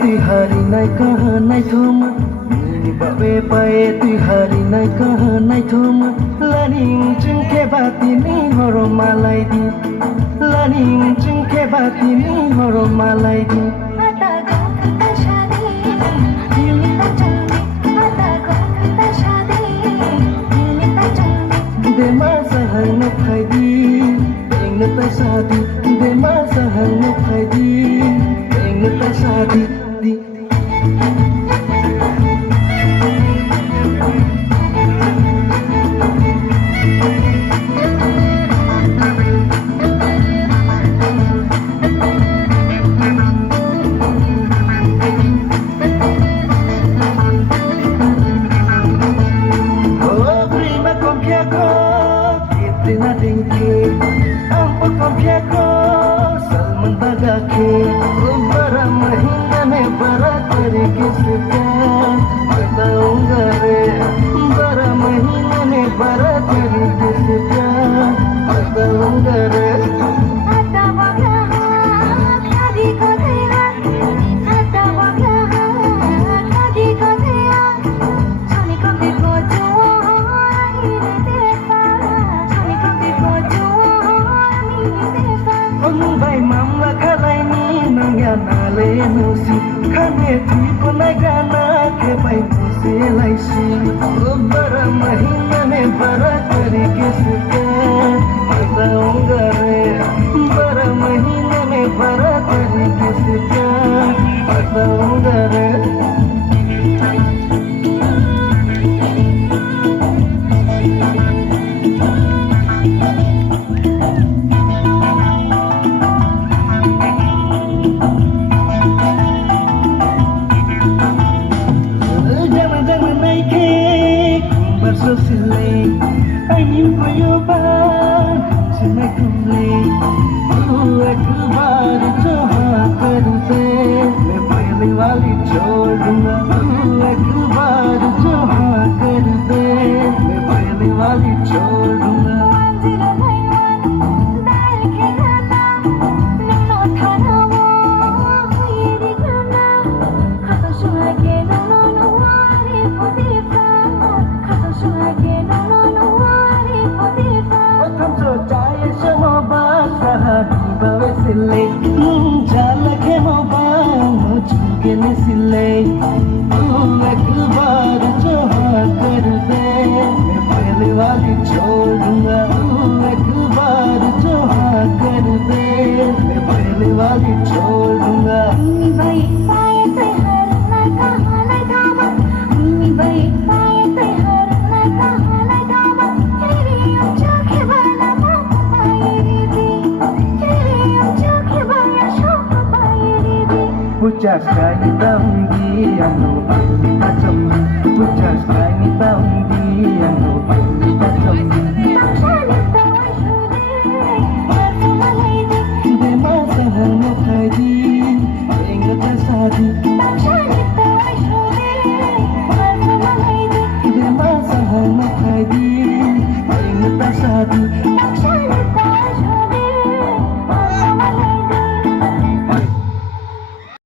tui hari nai kaha nai thoma ni babe pae tui hari nai kaha nai thoma laning chung ke bati ni horo malai di laning chung ke bati ni horo malai di de masa hang no khai di eng na ta sa di de masa hang no khai di eng na ta sa di di बारह महीना में बड़ा तरीके से प्यार बताऊंगा रे 12 महीने में बड़ा तरीके से प्यार बताऊंगा रे Nalenusi kane tui konai gana ke pai se laisi bara mahina mein bara tarike se pyar बताऊंगा रे 12 महीने में bara tarike se pyar बताऊंगा रे so silly I knew for your bad to make them late ek baar jo haan kar de main pehle wali chhod dunga ek baar jo haan kar de main pehle wali chhod dunga Jalake mo baan mujhke ne sile ek baar jo haan kar de main pehle wali chhod dunga ek baar jo haan kar de main pehle wali chhod dunga bhai paaye te har na kaha na dawa bhai paaye te har na kaha na dawa tere achhe wala paaye di Puja sekali tahun yang lupa kita cemil Puja sekali tahun yang lupa kita cemil